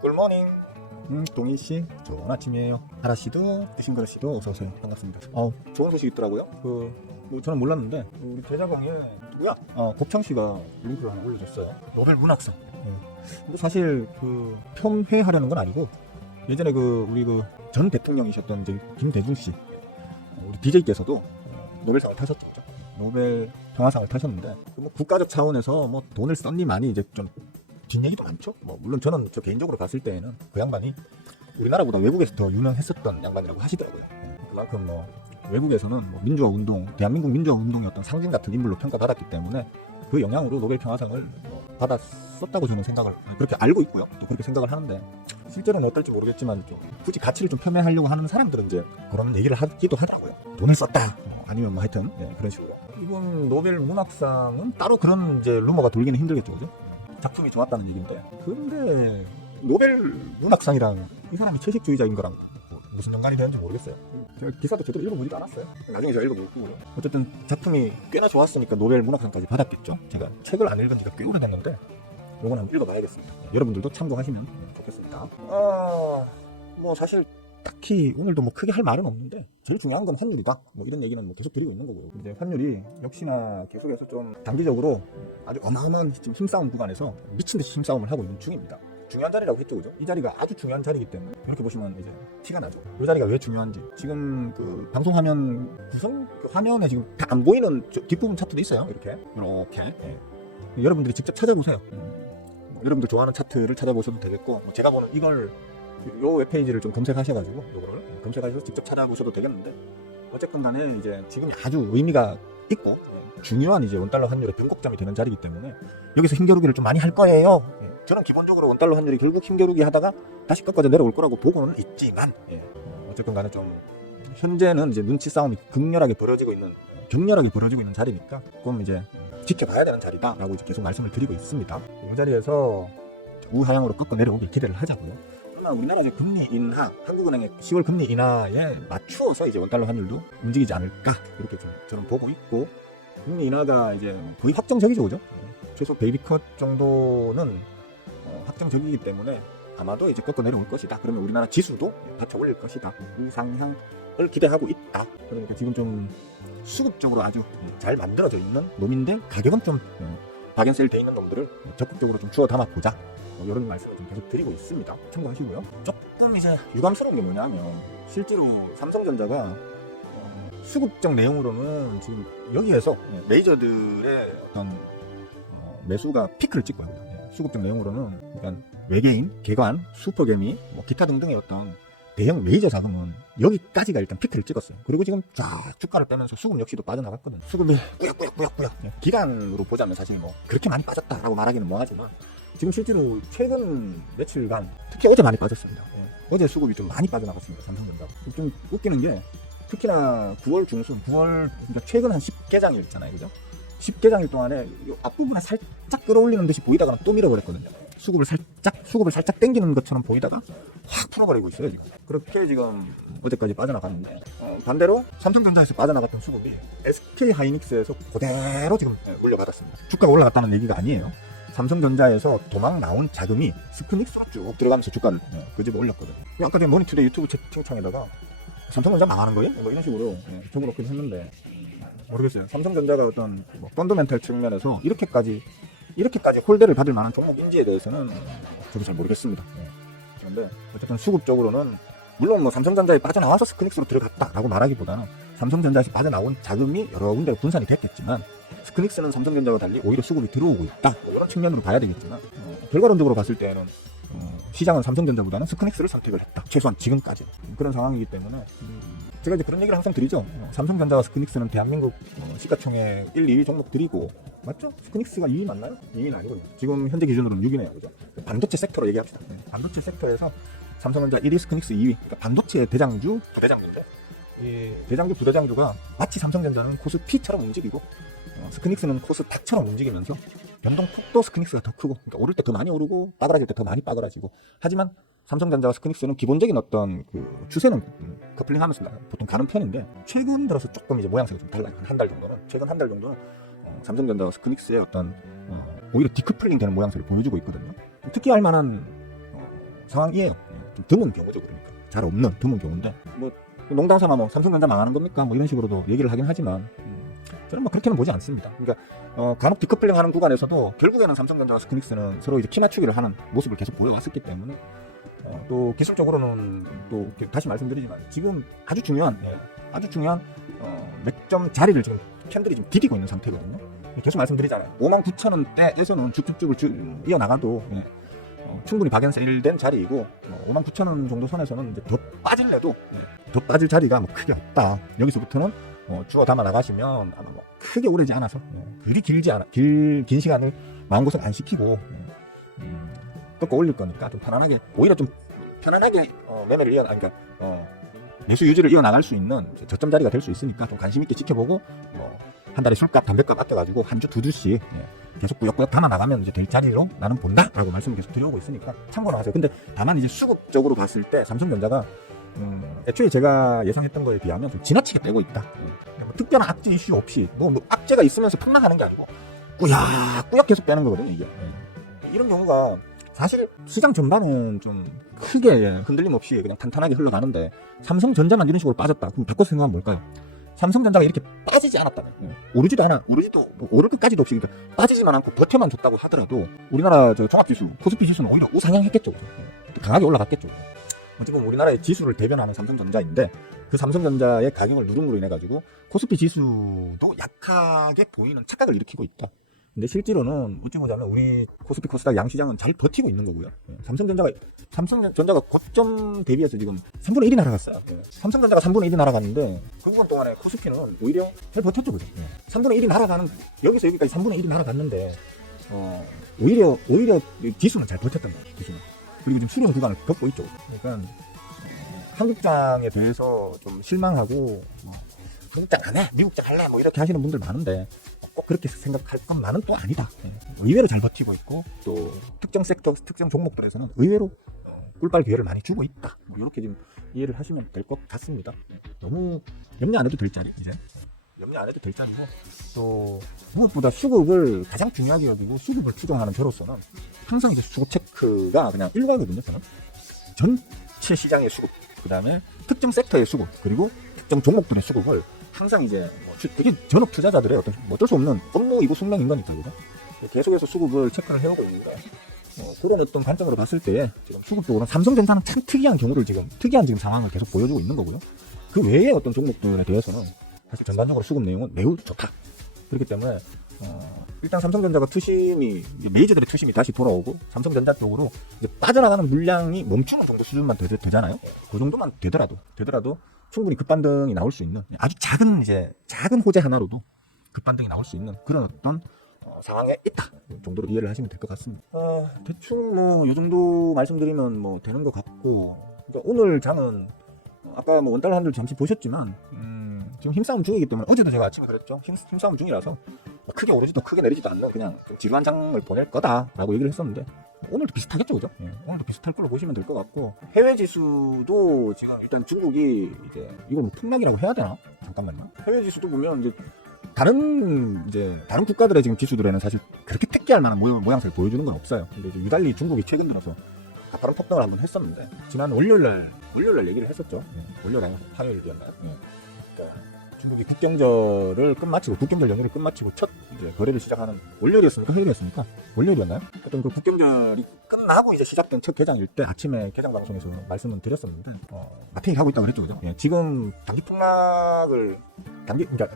굿모닝. 동희씨 좋은 아침이에요. 하라씨도 싱글씨도 어서오세요. 반갑습니다. 좋은 소식 있더라고요. 저는 몰랐는데 우리 제자방에 누구야? 곱창씨가 링크를 하나 올려줬어요. 노벨 문학상. 근데 사실 폄훼하려는 건 아니고, 예전에 우리 전 대통령이셨던 이제 김대중씨, 우리 DJ께서도 노벨상을 타셨죠. 그죠? 노벨 평화상을 타셨는데, 국가적 차원에서 돈을 썼니 많이 이제 좀 뒷얘기도 많죠. 물론 저는 개인적으로 봤을 때에는 그 양반이 우리나라보다 외국에서 더 유명했었던 양반이라고 하시더라고요. 그만큼 외국에서는 민주화 운동, 대한민국 민주화 운동의 어떤 상징 같은 인물로 평가받았기 때문에 그 영향으로 노벨 평화상을 받았었다고 저는 생각을 그렇게 알고 있고요. 또 그렇게 생각을 하는데, 실제로는 어떨지 모르겠지만 굳이 가치를 좀 폄훼하려고 하는 사람들은 이제 그런 얘기를 하기도 하더라고요. 돈을 썼다, 아니면 하여튼 그런 식으로. 이번 노벨 문학상은 따로 그런 이제 루머가 돌기는 힘들겠죠, 그죠? 작품이 좋았다는 얘기인데, 근데 노벨 문학상이랑 이 사람이 채식주의자인 거랑 무슨 연관이 되는지 모르겠어요. 제가 기사도 제대로 읽어보지도 않았어요. 나중에 제가 읽어보고, 어쨌든 작품이 꽤나 좋았으니까 노벨 문학상까지 받았겠죠. 제가 책을 안 읽은 지가 꽤 오래됐는데 요건 한번 읽어봐야겠습니다. 여러분들도 참고하시면 좋겠습니다. 사실 딱히 오늘도 크게 할 말은 없는데, 제일 중요한 건 환율이다, 이런 얘기는 계속 드리고 있는 거고, 이제 환율이 역시나 계속해서 좀 단기적으로 아주 어마어마한 지금 힘싸움 구간에서 미친듯이 힘싸움을 하고 있는 중입니다. 중요한 자리라고 했죠, 그죠? 이 자리가 아주 중요한 자리이기 때문에 이렇게 보시면 이제 티가 나죠. 이 자리가 왜 중요한지. 지금 방송 화면 구성, 화면에 지금 다 안 보이는 뒷부분 차트도 있어요. 이렇게 여러분들이 직접 찾아보세요. 여러분들 좋아하는 차트를 찾아보셔도 되겠고, 제가 보는 요 웹페이지를 좀 검색하셔가지고 요거를 검색하셔서 직접 찾아보셔도 되겠는데, 어쨌든 간에 이제 지금 아주 의미가 있고 중요한 이제 원달러 환율의 변곡점이 되는 자리이기 때문에 여기서 힘겨루기를 좀 많이 할 거예요. 저는 기본적으로 원달러 환율이 결국 힘겨루기 하다가 다시 꺾어져 내려올 거라고 보고는 있지만, 어쨌든 간에 좀 현재는 이제 눈치 싸움이 격렬하게 벌어지고 있는 자리니까 조금 이제 지켜봐야 되는 자리다라고 이제 계속 말씀을 드리고 있습니다. 이 자리에서 우하향으로 꺾어 내려오길 기대를 하자고요. 그러나 우리나라 이제 금리 인하, 한국은행의 10월 금리 인하에 맞추어서 이제 원달러 환율도 움직이지 않을까, 이렇게 좀 저는 보고 있고, 금리 인하가 이제 거의 확정적이죠, 그죠? 최소 베이비컷 정도는 확정적이기 때문에 아마도 이제 꺾어 내려올 것이다. 그러면 우리나라 지수도 받쳐 올릴 것이다. 우상향을 기대하고 있다. 그러니까 지금 좀 수급적으로 아주 잘 만들어져 있는 놈인데, 가격은 좀 박앤셀 돼 있는 놈들을 적극적으로 좀 주워 담아 보자, 이런 말씀을 좀 계속 드리고 있습니다. 참고하시고요. 조금 이제 유감스러운 게 뭐냐면, 실제로 삼성전자가 수급적 내용으로는 지금 여기에서 메이저들의 어떤 매수가 피크를 찍고 합니다. 수급적 내용으로는 그러니까 외계인, 개관, 슈퍼개미, 기타 등등의 어떤 대형 메이저 자금은 여기까지가 일단 피크를 찍었어요. 그리고 지금 쫙 주가를 빼면서 수급 역시도 빠져나갔거든요. 수급이 뿌약뿌약 기간으로 보자면 사실 그렇게 많이 빠졌다라고 말하기는 뭐하지만, 지금 실제로 최근 며칠간 특히 어제 많이 빠졌습니다. 어제 수급이 좀 많이 빠져나갔습니다. 삼성전자. 좀 웃기는 게, 특히나 9월 중순, 그러니까 최근 한 10개장일 있잖아요, 그죠? 10개장일 동안에 앞부분에 살짝 끌어올리는 듯이 보이다가 또 밀어버렸거든요. 수급을 살짝 당기는 것처럼 보이다가 확 풀어버리고 있어요, 지금. 그렇게 지금 어제까지 빠져나갔는데, 반대로 삼성전자에서 빠져나갔던 수급이 SK 하이닉스에서 그대로 지금 올려받았습니다. 주가가 올라갔다는 얘기가 아니에요. 삼성전자에서 도망 나온 자금이 스크닉스로 쭉 들어가면서 주가를 그 집에 올렸거든요. 아까 제가 모니투데이 유튜브 채팅창에다가 삼성전자 망하는 거예요? 이런 식으로 적어놓긴 했는데, 모르겠어요. 삼성전자가 어떤 펀더멘탈 측면에서 이렇게까지 홀대를 받을 만한 종목인지에 대해서는 저도 잘 모르겠습니다. 그런데 어쨌든 수급적으로는 물론 삼성전자에 빠져나와서 스크닉스로 들어갔다라고 말하기보다는 삼성전자에서 빠져나온 자금이 여러 군데로 분산이 됐겠지만, 스크닉스는 삼성전자와 달리 오히려 수급이 들어오고 있다, 이런 측면으로 봐야 되겠지만, 결과론적으로 봤을 때는 시장은 삼성전자보다는 스크닉스를 선택을 했다, 최소한 지금까지. 그런 상황이기 때문에 제가 이제 그런 얘기를 항상 드리죠. 삼성전자와 스크닉스는 대한민국 시가총액 1, 2위 종목들이고, 맞죠? 스크닉스가 2위 맞나요? 2위는 아니거든요. 지금 현재 기준으로는 6위네요, 그죠? 반도체 섹터로 얘기합시다. 반도체 섹터에서 삼성전자 1위, 스크닉스 2위. 그러니까 반도체 대장주, 부대장주인데, 이 대장주, 부대장주가 마치 삼성전자는 코스 P처럼 움직이고, 스크닉스는 코스 닭처럼 움직이면서 변동폭도 스크닉스가 더 크고, 그러니까 오를 때 더 많이 오르고 빠그라질 때 더 많이 빠그라지고, 하지만 삼성전자와 스크닉스는 기본적인 어떤 추세는 커플링하면서 보통 가는 편인데, 최근 들어서 조금 이제 모양새가 좀 달라요. 한 달 정도는, 최근 한 달 정도는 삼성전자와 스크닉스의 어떤 오히려 디커플링 되는 모양새를 보여주고 있거든요. 특히 할 만한 상황이에요. 좀 드문 경우죠. 그러니까 잘 없는 드문 경우인데 뭐 농담삼아 뭐 삼성전자 망하는 겁니까? 뭐 이런 식으로도 얘기를 하긴 하지만 저는 뭐 그렇게는 보지 않습니다. 그러니까 간혹 디커플링 하는 구간에서도 결국에는 삼성전자와 스키닉스는 서로 이제 키 맞추기를 하는 모습을 계속 보여왔었기 때문에 또 기술적으로는 또 다시 말씀드리지만 지금 아주 중요한 맥점 자리를 지금 캔들이 지금 디디고 있는 상태거든요. 계속 말씀드리잖아요. 59,000원대에서는 쭉쭉쭉 이어나가도 충분히 박연세일된 자리이고 59,000원 정도 선에서는 이제 더 빠질래도 더 빠질 자리가 뭐 크게 없다. 여기서부터는 주워 담아 나가시면 아마 뭐 크게 오르지 않아서 그리 길지 않아 긴 시간을 마음고생 안 시키고 꺾어 올릴 거니까 좀 편안하게 오히려 좀 편안하게 매매를 그러니까 매수 유지를 이어나갈 수 있는 저점 자리가 될 수 있으니까 좀 관심 있게 지켜보고 한 달에 술값 담배값 아껴가지고 한 주 두 주씩 계속 꾸역꾸역 담아 나가면 이제 될 자리로 나는 본다라고 말씀을 계속 드려오고 있으니까 참고를 하세요. 근데 다만 이제 수급적으로 봤을 때 삼성전자가 애초에 제가 예상했던 거에 비하면 좀 지나치게 빼고 있다. 뭐 특별한 악재 이슈 없이 뭐 악재가 있으면서 폭락하는 게 아니고 꾸역꾸역 계속 빼는 거거든요. 이게 이런 경우가 사실 시장 전반은 좀 크게 흔들림 없이 그냥 탄탄하게 흘러가는데 삼성전자만 이런 식으로 빠졌다. 그럼 바꿔서 생각하면 뭘까요? 삼성전자가 이렇게 빠지지 않았다면 오르지도 뭐 오를 것까지도 없이 그러니까 빠지지만 않고 버텨만 줬다고 하더라도 우리나라 저 종합지수 코스피 지수는 오히려 우상향했겠죠. 강하게 올라갔겠죠. 어쨌든 우리나라의 지수를 대변하는 삼성전자인데 그 삼성전자의 가격을 누름으로 인해 가지고 코스피 지수도 약하게 보이는 착각을 일으키고 있다. 근데 실제로는 어찌 보자면 우리 코스피 코스닥 양시장은 잘 버티고 있는 거고요. 삼성전자가 고점 대비해서 지금 3분의 1이 날아갔어요. 삼성전자가 3분의 1이 날아갔는데 그 구간 동안에 코스피는 오히려 잘 버텼죠. 그죠? 3분의 1이 날아가는 여기서 여기까지 3분의 1이 날아갔는데 오히려 지수는 잘 버텼던 거예요. 지수는. 그리고 지금 수렴 구간을 걷고 있죠. 그러니까 한국장에 대해서 좀 실망하고 한국장 안 해, 미국장 할래 뭐 이렇게 하시는 분들 많은데 꼭 그렇게 생각할 것만은 또 아니다. 의외로 잘 버티고 있고 또 특정 섹터, 특정 종목들에서는 의외로 꿀빨 기회를 많이 주고 있다. 이렇게 좀 이해를 하시면 될 것 같습니다. 너무 염려 안 해도 될 자리 이제 염려 안 해도 될 자리고 또 무엇보다 수급을 가장 중요하게 여기고 수급을 추정하는 저로서는 항상 이제 수급 체크가 그냥 일과거든요. 저는 전체 시장의 수급, 그 다음에 특정 섹터의 수급, 그리고 특정 종목들의 수급을 항상 이제 이게 전업 투자자들의 어쩔 수 없는 업무이고 숙명인 거니까 그죠? 계속해서 수급을 체크를 해오고 있는데 그런 어떤 관점으로 봤을 때 지금 수급적으로는 삼성전자는 참 특이한 지금 상황을 계속 보여주고 있는 거고요. 그 외의 어떤 종목들에 대해서는 사실 전반적으로 수급 내용은 매우 좋다. 그렇기 때문에 일단 삼성전자가 메이저들의 투심이 다시 돌아오고 삼성전자 쪽으로 이제 빠져나가는 물량이 멈추는 정도 수준만 되잖아요. 그 정도만 되더라도 충분히 급반등이 나올 수 있는 아주 작은 호재 하나로도 급반등이 나올 수 있는 그런 어떤 상황에 있다 정도로 이해를 하시면 될 것 같습니다. 대충 뭐 이 정도 말씀드리면 뭐 되는 것 같고, 그러니까 오늘 장은 아까 뭐 원달러 환율 잠시 보셨지만 지금 힘싸움 중이기 때문에 어제도 제가 아침에 그랬죠. 힘싸움 중이라서 크게 오르지도 크게 내리지도 않는 그냥 좀 지루한 장을 보낼 거다라고 얘기를 했었는데 오늘도 비슷하겠죠, 그죠? 오늘도 비슷할 걸로 보시면 될 것 같고, 해외 지수도 지금 일단 중국이 이제 이걸 뭐 폭락이라고 해야 되나? 잠깐만요. 해외 지수도 보면 이제 다른 국가들의 지금 지수들에는 사실 그렇게 특기할 만한 모양새를 보여주는 건 없어요. 근데 이제 유달리 중국이 최근 들어서 가파른 폭등을 한번 했었는데 지난 월요일날 얘기를 했었죠. 월요일 화요일이었나요? 중국이 국경절 연휴를 끝마치고 첫 이제 거래를 시작하는 월요일이었습니까? 화요일이었습니까? 월요일이었나요? 하여튼 그 국경절이 끝나고 이제 시작된 첫 개장일 때 아침에 개장 방송에서 말씀을 드렸었는데 마팅이 하고 있다고 그랬죠, 그죠? 지금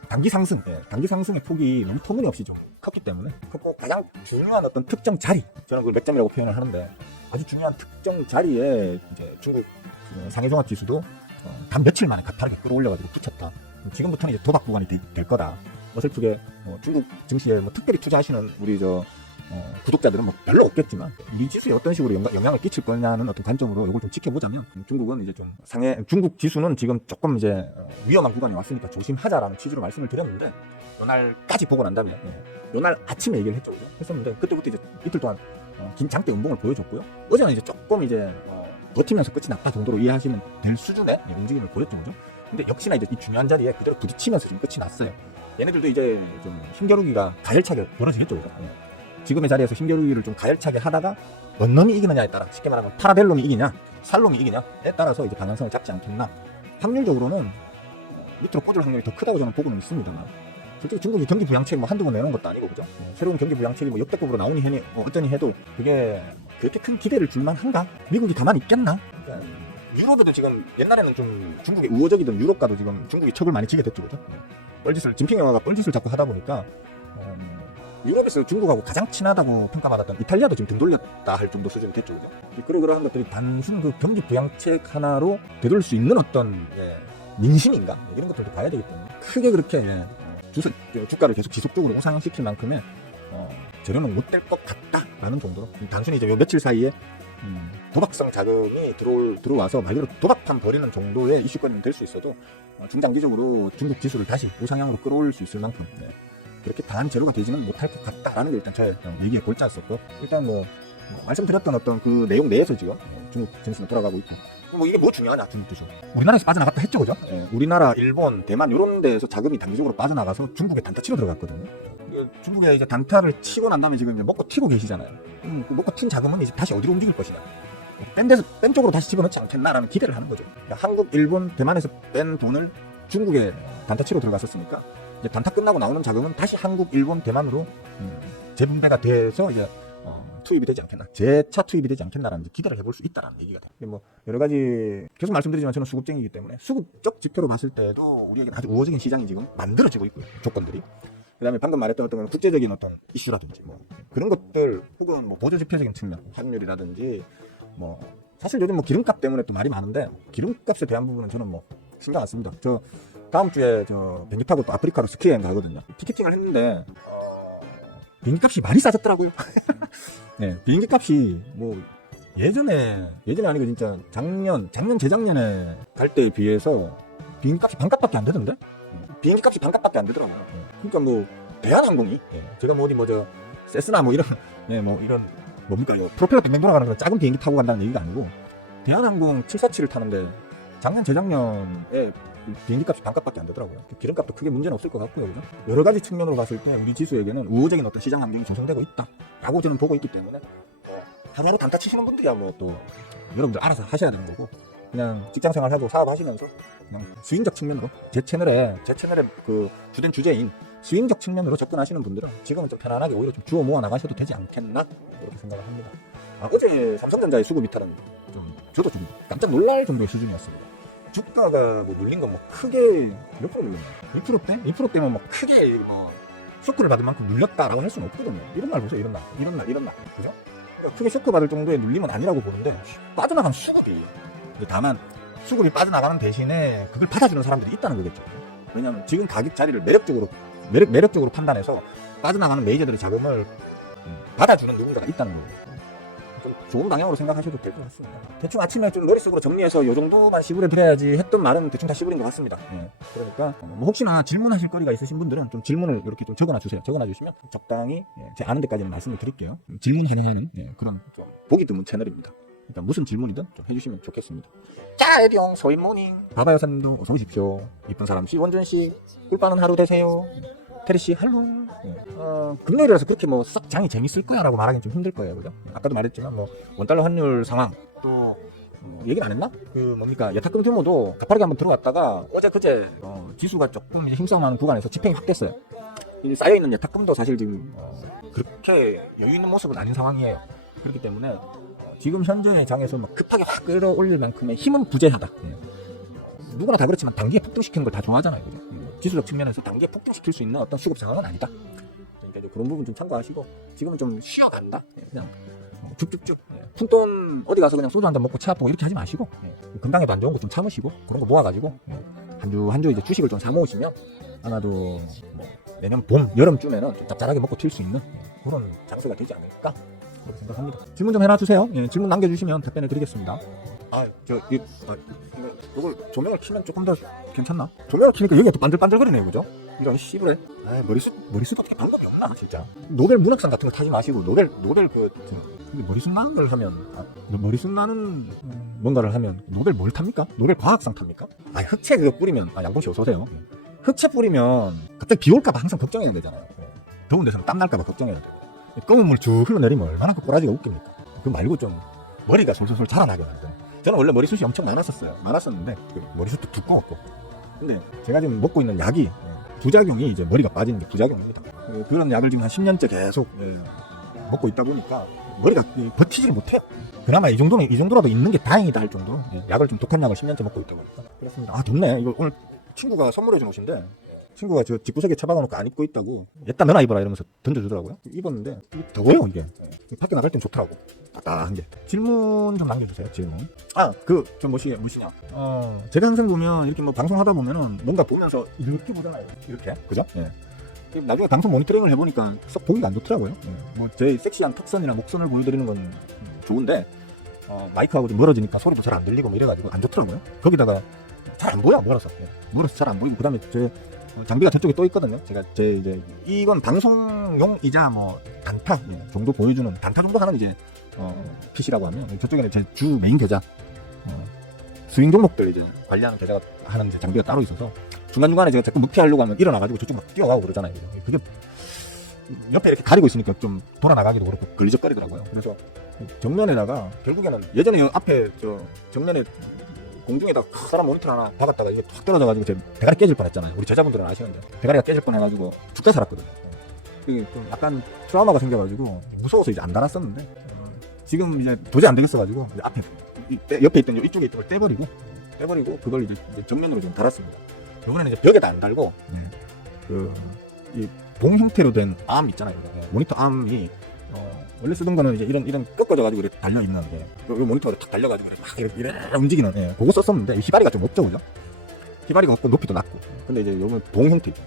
단기 상승의 폭이 너무 터무니없이 좀 컸기 때문에 가장 중요한 어떤 특정 자리, 저는 그걸 맥점이라고 표현을 하는데 아주 중요한 특정 자리에 이제 중국 상해종합지수도 단 며칠 만에 가파르게 끌어올려가지고 붙였다. 지금부터는 이제 도박 구간이 될 거다. 어설프게 중국 증시에 특별히 투자하시는 우리 구독자들은 별로 없겠지만 이 지수에 어떤 식으로 영향을 끼칠 거냐는 어떤 관점으로 이걸 좀 지켜보자면 중국은 이제 중국 지수는 지금 조금 이제 위험한 구간에 왔으니까 조심하자라는 취지로 말씀을 드렸는데 요날까지 보고 난 다음에 요날 아침에 얘기를 했었는데 그때부터 이제 이틀 동안 긴 장대 음봉을 보여줬고요. 어제는 이제 조금 이제 버티면서 끝이 났다 정도로 이해하시면 될 수준의 움직임을 보였죠, 그죠? 근데 역시나 이제 이 중요한 자리에 그대로 부딪히면서 좀 끝이 났어요. 얘네들도 이제 좀 힘겨루기가 가열차게 벌어지겠죠, 그죠? 지금의 자리에서 힘겨루기를 좀 가열차게 하다가 어느 놈이 이기느냐에 따라, 쉽게 말하면 파라델놈이 이기냐 살놈이 이기냐에 따라서 이제 방향성을 잡지 않겠나. 확률적으로는 밑으로 꽂을 확률이 더 크다고 저는 보고는 있습니다만, 솔직히 중국이 경기 부양책이 뭐 한두 번 내놓은 것도 아니고, 그죠? 새로운 경기 부양책이 뭐 역대급으로 나오니 해니 뭐 어쩌니 해도 그게 그렇게 큰 기대를 줄만 한가? 미국이 가만히 있겠나? 그러니까 유럽에도 지금 옛날에는 좀 중국이 우호적이던 유럽과도 지금 중국이 척을 많이 지게 됐죠, 그죠? 뻘짓을, 진핑 영화가 뻘짓을 자꾸 하다 보니까 유럽에서 중국하고 가장 친하다고 평가받았던 이탈리아도 지금 등 돌렸다 할 정도 수준이 됐죠, 그죠? 그러한 것들이 단순 그 경기 부양책 하나로 되돌릴 수 있는 어떤 민심인가? 이런 것들도 봐야 되기 때문에 크게 그렇게 주가를 계속 지속적으로 우상향시킬 만큼의 저렴은 못 될 것 같다라는 정도로, 단순히 이제 요 며칠 사이에 도박성 자금이 들어와서 말 그대로 도박판 벌이는 정도의 이슈거리는 될 수 있어도 중장기적으로 중국 지수를 다시 우상향으로 끌어올 수 있을 만큼 그렇게 다한 재료가 되지는 못할 것 같다라는 게 일단 저의 얘기의 골자였었고, 일단 뭐 말씀드렸던 어떤 그 내용 내에서 지금 중국 증시는 돌아가고 있고, 뭐 이게 뭐 중요하냐, 중국 지수. 우리나라에서 빠져나갔다 했죠, 그죠? 우리나라, 일본, 대만 이런 데에서 자금이 단기적으로 빠져나가서 중국에 단타 치러 들어갔거든요. 중국에 이제 단타를 치고 난 다음에 지금 이제 먹고 튀고 계시잖아요. 그 먹고 튄 자금은 이제 다시 어디로 움직일 것이냐. 뺀 쪽으로 다시 집어넣지 않겠나라는 기대를 하는 거죠. 그러니까 한국, 일본, 대만에서 뺀 돈을 중국에 단타 치러 들어갔었으니까 이제 단타 끝나고 나오는 자금은 다시 한국, 일본, 대만으로 재분배가 돼서 이제 투입이 되지 않겠나, 재차 투입이 되지 않겠나라는 기대를 해볼 수 있다라는 얘기가 돼요. 뭐 여러 가지 계속 말씀드리지만 저는 수급쟁이기 때문에 수급적 지표로 봤을 때도 우리에게는 아주 우호적인 시장이 지금 만들어지고 있고요, 조건들이. 그다음에 방금 말했던 어떤 국제적인 어떤 이슈라든지 뭐 그런 것들, 혹은 뭐 보조 지표적인 측면, 환율이라든지 뭐 사실 요즘 뭐 기름값 때문에 또 말이 많은데, 기름값에 대한 부분은 저는 뭐 신경 안 씁니다. 저 다음 주에 저 비행기 타고 또 아프리카로 스키 여행 가거든요. 티켓팅을 했는데 비행기값이 많이 싸졌더라고요. 네, 비행기값이 뭐 예전에 아니고 진짜 작년 재작년에 갈 때에 비해서 비행기값이 반값밖에 안 되던데? 비행기값이 반값밖에 안 되더라고요. 그러니까 뭐 대한항공이, 제가 뭐 어디 뭐 저 세스나 뭐 이런 뭐 이런 뭡니까, 이거 프로펠러 뱅뱅 돌아가는 그런 작은 비행기 타고 간다는 얘기가 아니고, 대한항공 747을 타는데 작년 재작년에 비행기값이 반값밖에 안 되더라고요. 기름값도 크게 문제는 없을 것 같고요, 그죠? 여러 가지 측면으로 봤을 때 우리 지수에게는 우호적인 어떤 시장 환경이 조성되고 있다라고 저는 보고 있기 때문에, 하루하루 단타 치시는 분들이야 뭐 또 여러분들 알아서 하셔야 되는 거고, 그냥 직장생활하고 사업하시면서 그냥 스윙적 측면으로 제 채널에 그 주된 주제인 스윙적 측면으로 접근하시는 분들은 지금은 좀 편안하게 오히려 좀 주워 모아 나가셔도 되지 않겠나, 그렇게 생각을 합니다. 어제 삼성전자의 수급 이탈은 저도 좀 깜짝 놀랄 정도의 수준이었습니다. 주가가 뭐 눌린 건 뭐 크게 몇 프로 눌렸나? 2%대? 2%대면 뭐 크게 뭐 쇼크를 받을 만큼 눌렸다라고 할 수는 없거든요. 이런 날 보세요, 이런 날. 그죠? 그러니까 크게 쇼크 받을 정도의 눌림은 아니라고 보는데, 빠져나간 수급이, 다만 수급이 빠져나가는 대신에 그걸 받아주는 사람들이 있다는 거겠죠. 왜냐면 지금 가격 자리를 매력적으로 판단해서 빠져나가는 메이저들의 자금을 받아주는 누군가가 있다는 거예요. 좀 좋은 방향으로 생각하셔도 될 것 같습니다. 대충 아침에 좀 머릿속으로 정리해서 요 정도만 시부해 드려야지 했던 말은 대충 다 시부린 것 같습니다. 그러니까 뭐 혹시나 질문하실 거리가 있으신 분들은 좀 질문을 이렇게 좀 적어놔 주세요. 적어놔 주시면 적당히 제 아는 데까지는 말씀을 드릴게요. 질문 가능한 그런 좀 보기 드문 채널입니다. 그러니까 무슨 질문이든 좀 해주시면 좋겠습니다. 자, 에디용 소인 모닝. 바바 여사님도 어서 오십시오. 이쁜 사람 씨, 원준 씨, 꿀빠는 하루 되세요. 테리 씨, 할로. 금요일이라서 그렇게 뭐 썩 장이 재밌을 거야라고 말하기는 좀 힘들 거예요, 그죠? 아까도 말했지만 뭐 원달러 환율 상황, 또 얘기는 안 했나? 그 뭡니까, 예탁금 규모도 가파르게 한번 들어갔다가 어제 그제 지수가 조금 이제 힘싸움하는 구간에서 집행이 확 됐어요. 이 쌓여 있는 예탁금도 사실 지금 그렇게 여유 있는 모습은 아닌 상황이에요. 그렇기 때문에 지금 현재의 장에서 막 급하게 확 끌어올릴 만큼의 힘은 부재하다. 누구나 다 그렇지만 단기에 폭등시키는 걸 다 좋아하잖아요, 그죠? 지수적 측면에서 단기에 폭등시킬 수 있는 어떤 수급 상황은 아니다. 그러니까 그런 부분 좀 참고하시고, 지금은 좀 쉬어간다. 그냥 쭉쭉쭉 푼돈 어디 가서 그냥 소주 한잔 먹고 차 아프고 이렇게 하지 마시고, 건강에도 안 좋은 거 좀 참으시고, 그런 거 모아가지고 한 주 이제 주식을 좀 사모으시면 아마도 뭐 내년 봄 여름쯤에는 좀 짭짤하게 먹고 튈 수 있는 그런 장소가 되지 않을까 그렇게 생각합니다. 질문 좀 해놔주세요. 질문 남겨주시면 답변해 드리겠습니다. 이걸 조명을 키면 조금 더 괜찮나? 조명을 키니까 여기가 또 반들반들거리네요, 그죠? 이런 씨부래. 머리숱 어떻게 방법이 없나, 진짜. 노벨 문학상 같은 거 타지 마시고, 노벨 머리숱 나는 걸 하면, 머리숱 나는 뭔가를 하면, 노벨 뭘 탑니까? 노벨 과학상 탑니까? 흑채 그거 뿌리면, 양봉씨 어서오세요. 흑채 뿌리면, 갑자기 비 올까봐 항상 걱정해야 되잖아요. 더운 데서는 땀 날까봐 걱정해야 되고. 검은 물 쭉 흘러내리면 얼마나 그 꼬라지가 웃깁니까? 그 말고 좀 머리가 솔솔솔 자라나게 만든. 저는 원래 머리숱이 엄청 많았었는데 그 머리숱도 두꺼웠고. 근데 제가 지금 먹고 있는 약이 부작용이 이제 머리가 빠지는 게 부작용입니다. 그런 약을 지금 한 10년째 계속 먹고 있다 보니까 머리가 버티지를 못해요. 그나마 이 정도라도 있는 게 다행이다 할 정도. 약을 좀 독한 약을 10년째 먹고 있다 보니까 그렇습니다. 아 좋네. 이거 오늘 친구가 선물해 준 옷인데 친구가 저 집구석에 처박아 놓고 안 입고 있다고 얘따 너나 입어라 이러면서 던져주더라고요. 입었는데 이게 더워요 이게. 밖에 나갈 땐 좋더라고. 따뜻한 게. 질문 좀 남겨주세요. 질문. 좀 뭐시냐. 제가 항상 보면 이렇게 뭐 방송하다 보면은 뭔가 보면서 이렇게 보잖아요. 이렇게 그죠? 나중에 방송 모니터링을 해보니까 썩 보기가 안 좋더라고요. 뭐 제 섹시한 턱선이나 목선을 보여드리는 건 좋은데 마이크하고 좀 멀어지니까 소리도 잘 안 들리고 뭐 이래가지고 안 좋더라고요. 거기다가 잘 안 보여 멀어서 잘 안 보이고 그다음에 제 장비가 저쪽에 또 있거든요. 제가 이제 이건 방송용이자 뭐 단타 정도 보여주는 단타 정도 하는 이제 PC라고 하면 저쪽에는 제 주 메인 계좌 스윙 종목들 이제 관리하는 계좌가 하는 이제 장비가 따로 있어서 중간중간에 제가 자꾸 무피하려고 하면 일어나가지고 저쪽 막 뛰어가고 그러잖아요. 그게 옆에 이렇게 가리고 있으니까 좀 돌아나가기도 그렇고 걸리적거리더라고요. 그래서 정면에다가 결국에는 예전에 앞에 정면에 공중에다 커다란 모니터 하나 박았다가 이게 탁 떨어져가지고 제 대가리 깨질 뻔했잖아요. 우리 제자분들은 아시는데 대가리가 깨질 뻔해가지고 죽게 살았거든요. 그게 좀 약간 트라우마가 생겨가지고 무서워서 이제 안 달았었는데 지금 이제 도저히 안 되겠어가지고 이제 앞에 옆에 있던 이쪽에 있던 걸 떼버리고 그걸 이제 정면으로 좀 달았습니다. 이번에는 이제 벽에다 안 달고 이 봉 형태로 된 암 있잖아요. 모니터 암이 원래 쓰던 거는 이제 이런 꺾어져가지고 이렇게 달려있는데 요 모니터가 탁 달려가지고 막 이렇게 움직이는 그거 썼었는데 희바리가 좀 없죠 그죠? 희바리가 없고 높이도 낮고 근데 이제 요건 봉 형태죠.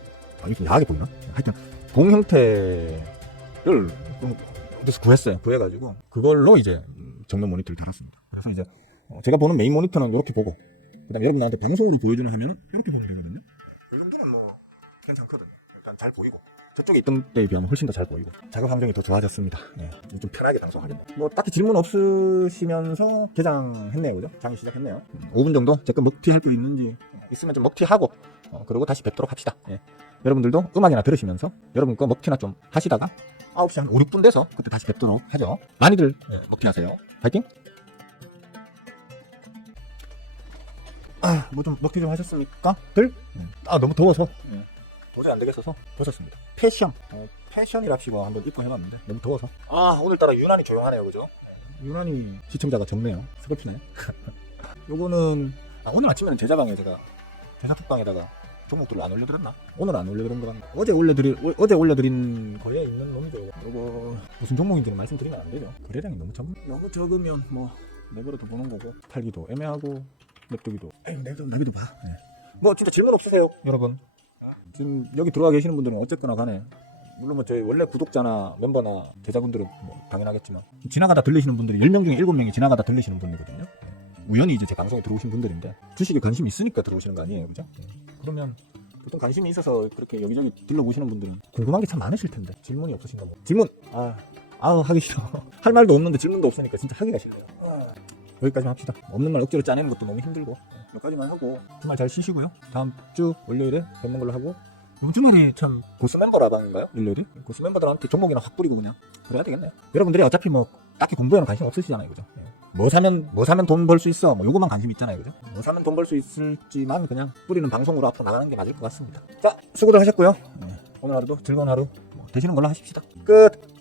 이게 좀 야하게 보이나? 하여튼 봉 형태를 어디서 구했어요. 구해가지고 그걸로 이제 정면 모니터를 달았습니다. 그래서 이제 제가 보는 메인 모니터는 이렇게 보고 그 다음에 여러분한테 방송으로 보여주는 하면은 이렇게 보면 되거든요. 이 정도는 뭐 괜찮거든요. 일단 잘 보이고 저쪽에 있던 때에 비하면 훨씬 더 잘 보이고 작업 환경이 더 좋아졌습니다. 좀 편하게 방송하겠네. 뭐 딱히 질문 없으시면서 개장했네요. 그죠? 장이 시작했네요. 5분 정도 제거 먹튀할 거 있는지 있으면 좀 먹튀하고 그리고 다시 뵙도록 합시다. 여러분들도 음악이나 들으시면서 여러분 거 먹튀나 좀 하시다가 9시 한 5, 6분 돼서 그때 다시 뵙도록 하죠. 많이들 먹튀하세요. 파이팅! 뭐 좀 먹튀 좀 하셨습니까? 너무 더워서 도저히 안 되겠어서 벗었습니다. 패션이랍시고 한번 입고 해봤는데 너무 더워서. 오늘따라 유난히 조용하네요. 그죠? 유난히 시청자가 적네요. 슬프네. 요거는 오늘 아침에는 제자방에 제가 제사톡방에다가 종목들을 안 올려드렸나? 오늘 안 올려드린 거 같나? 어제 올려드린 거에 있는 놈이죠. 요거 무슨 종목인지는 말씀드리면 안 되죠. 거래량이 너무 적으면 뭐 내버려둬 보는 거고 팔기도 애매하고 냅두기도 내비도 봐. 뭐 진짜 질문 없으세요 여러분? 지금 여기 들어와 계시는 분들은 어쨌거나 간에 물론 뭐 저희 원래 구독자나 멤버나 제자분들은 뭐 당연하겠지만 지나가다 들리시는 분들이 10명 중에 7명이 지나가다 들리시는 분이거든요. 우연히 이제 제 방송에 들어오신 분들인데 주식에 관심이 있으니까 들어오시는 거 아니에요, 그죠? 그러면 보통 관심이 있어서 그렇게 여기저기 들러보시는 분들은 궁금한 게 참 많으실 텐데 질문이 없으신가 뭐. 질문! 하기 싫어. 할 말도 없는데 질문도 없으니까 진짜 하기가 싫네요. 여기까지만 합시다. 없는 말 억지로 짜내는 것도 너무 힘들고 여기까지만 하고 주말 잘 쉬시고요. 다음 주 월요일에 뵙는 걸로 하고 이번 주말이 참 고수 멤버 라방인가요? 일요일이? 고수 멤버들한테 종목이나 확 뿌리고 그냥 그래야 되겠네요. 여러분들이 어차피 뭐 딱히 공부에는 관심 없으시잖아요, 그죠? 뭐 사면 돈 벌 수 있어 뭐 요거만 관심 있잖아요, 그죠? 뭐 사면 돈 벌 수 있을지만 그냥 뿌리는 방송으로 앞으로 나가는 게 맞을 것 같습니다. 자, 수고들 하셨고요. 오늘 하루도 즐거운 하루 되시는 걸로 하십시다. 끝.